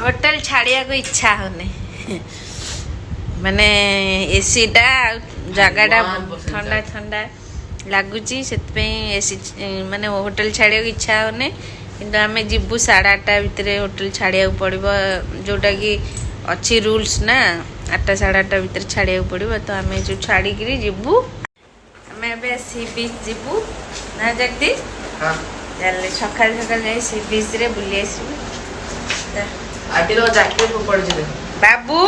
hotel छाड़िया को इच्छा होने माने एसीटा जगह ठंडा ठंडा लगुच एसी माने होटल छाड़िया को इच्छा होने किंतु आम जीवु 8:30 भितर होटल छाड़िया पड़ो जोटा कि अच्छी रूल्स ना 8टा 8:30 भितर छाड़िया पड़ो तो आम जो छाड़िक जीवु आम सी बीच जीवु ना जगदीश चल सकाल सकाल जाए सी बीच रे बुली आसबू बाबू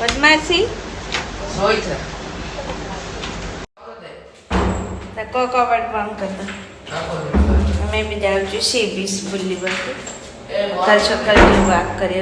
बदमाशी कबाट बंद कर हमें भी जाऊँ सी बीच बुलवा कल सकाल वाक कर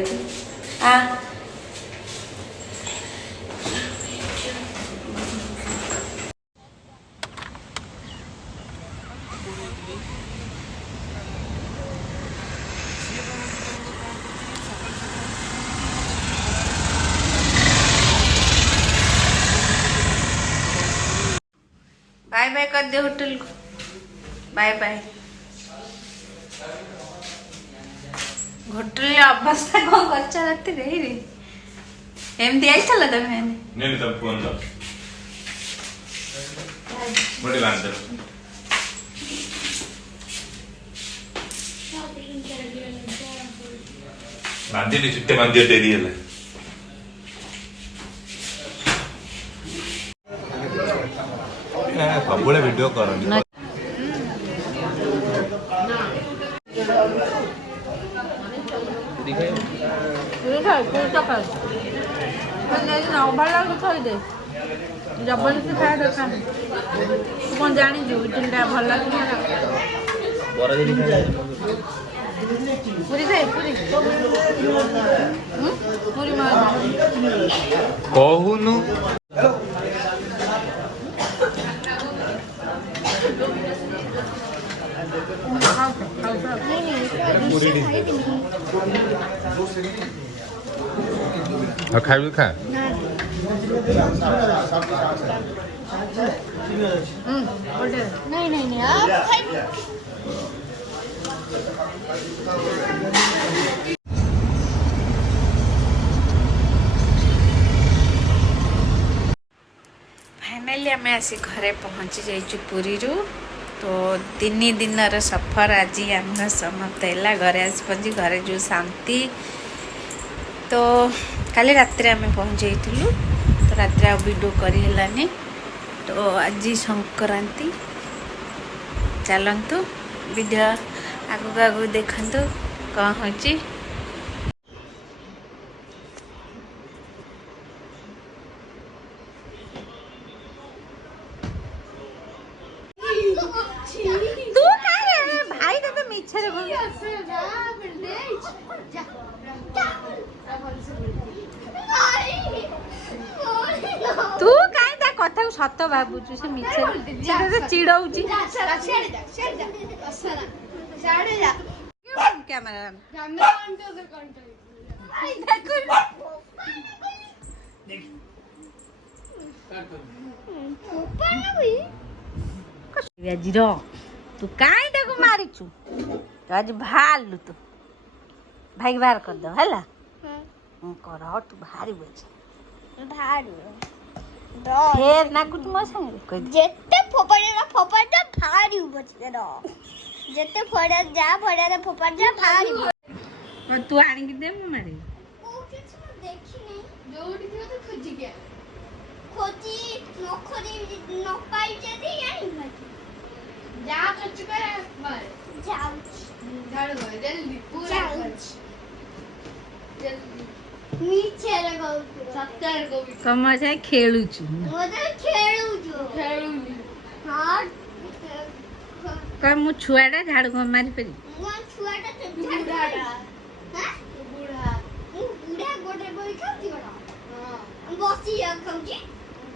बाय बाय कर दे होटल को बाय बाय होटल अवस्था कौन कच्चा रात रे एमती आई चला तब मैंने नहीं तब फोन लो बड़ी बात है बांधी नहीं चिट्टे बांधी दे दिए ले सबुले वीडियो करनी जबरदस्ती खाया दरकार कौन जानी तीनटा भल लगे पूरी खाए पूरी पूरी कहूनु खाइबू खा नहीं आप फाइनाली आम आसी घरे पहुँची जाइए पुरी रू तो 3 दिनर सफर आज आम समाप्त है घरे आसी पहुँची घरे जो शांति तो काली रात आम पहुँच जाइलु तो रात वीडियो करनी तो आज संक्रांति चलतु वीडियो आगु आगु देखु कौन हो भाई तो मिछे तू कहीं कथा सत भावुचु से मिछे चिड़ौची कैमरा तू कहीं मारिचु तो आज भालु तो भाई बाहर कर दो है कर तू भारी बच फेर ना कुछ मो संगे कह जेते फोपड़ा भारी बचले रो जेते फोड़ा जा फोपड़ा भारी और तू आनी के दे मु मारे ओ किछ देखि नहीं जोड़ी थियो तो खोजी गया खोजी न पाई जदी आनी मत जा खर्च कर मार जाओ झाड़ गो जल्दी पूरा जल्दी नीचे लगाओ 70 को भी कम से खेलू छु मोदे खेलू हां कह मु छुआडा झाड़ को मारी परी मु छुआडा तो बूढ़ा हां बूढ़ा गोटे बोई खाती गडा हां बसी खाउची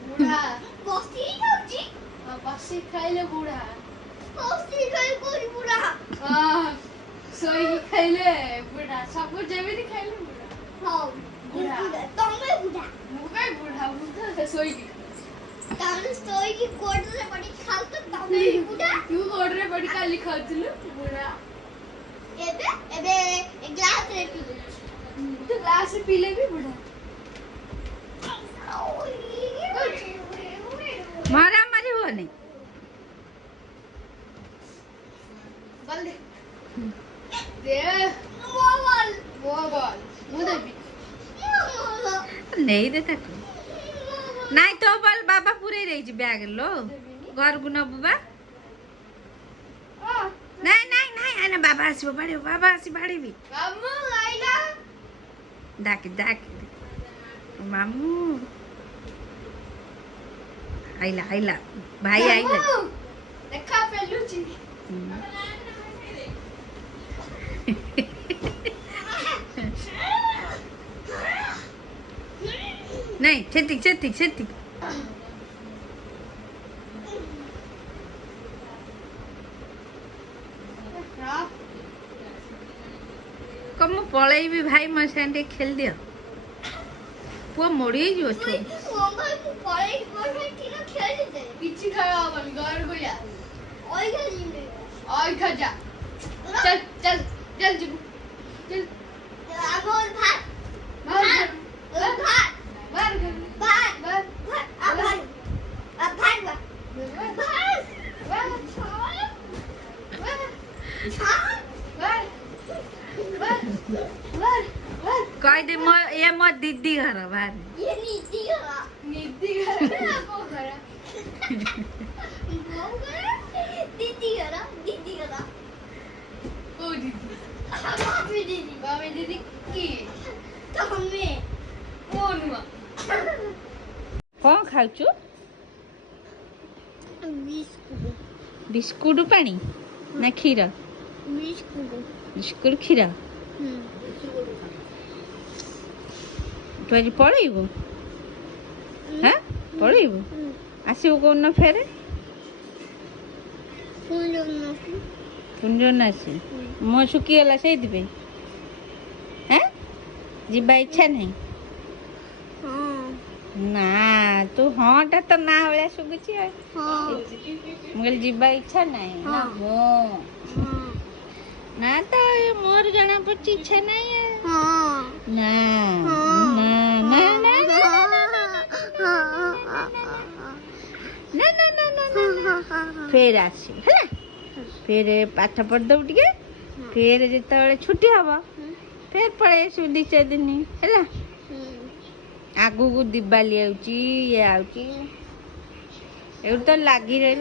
बूढ़ा बसी खाउची हां बसी खाइले बूढ़ा बसी खाइ कोई बूढ़ा हां सोई खाइले बूढ़ा सब जेबी खाइले बूढ़ा हां बूढ़ा तमे बूढ़ा मुके बूढ़ा सोई ताने सोई की कोट रे पड़ी खाल तो तमे बूढ़ा तू कोट रे पड़ी काली खाउतलु बूढ़ा एबे ग्लास रे पीले भी बुढ़ा मारा मारी हुआ नहीं बल दे दे मोबाइल मोबाइल मुझे भी नहीं दे ताको नहीं तो बल बाबा पूरे रही बैग लो घर को नबू बा नहीं नहीं नहीं आना बाबा आसो बाड़ी बाबा आसी बाड़ी भी मामू आइला डाक डाक मामू आइला आइला भाई आइला देखा पेलुची नहीं छेती छेती छेती कम पलैबी भाई मो साथे खेल दियो पुआ मोड़ी जो छु मोबाइल को पड़े पड़े तीनों खेल दे पीछे खड़ा अपन घर को यार ओए गली में ओए खजा चल चल चल जी चल आगोन भाग भाग भाग भाग भाग भाग भाग भाग कह दे ये मत दीदी घर बाहर ये नीति करा नीति करा को करा वो करा दीदी करा को दीदी बाबी दीदी की तो हमें कौन हुआ कौन खाऊचु बिस्कुट पानी ना क्षीर बिस्कुट क्षीर तू आज पलैबू हाँ पलैबू आसबू कौन फेरे पुंज नासी मो शुकीगला से हाँ जीवा इच्छा नहीं ना तू हाँ टा तो ना भाया शुगुची मुझे जीवा इच्छा नहीं ना हो ना तो मोर जना पड़ी इच्छा नहीं है ना ना ना ना ना ना ना फेर आसी है फेर पाठ पढ़ दब टे फेर जो छुट्टी हम फेर पड़े आसू 2-4 दिन है आगू को दिवाली आउची ये आउची तो लगी रही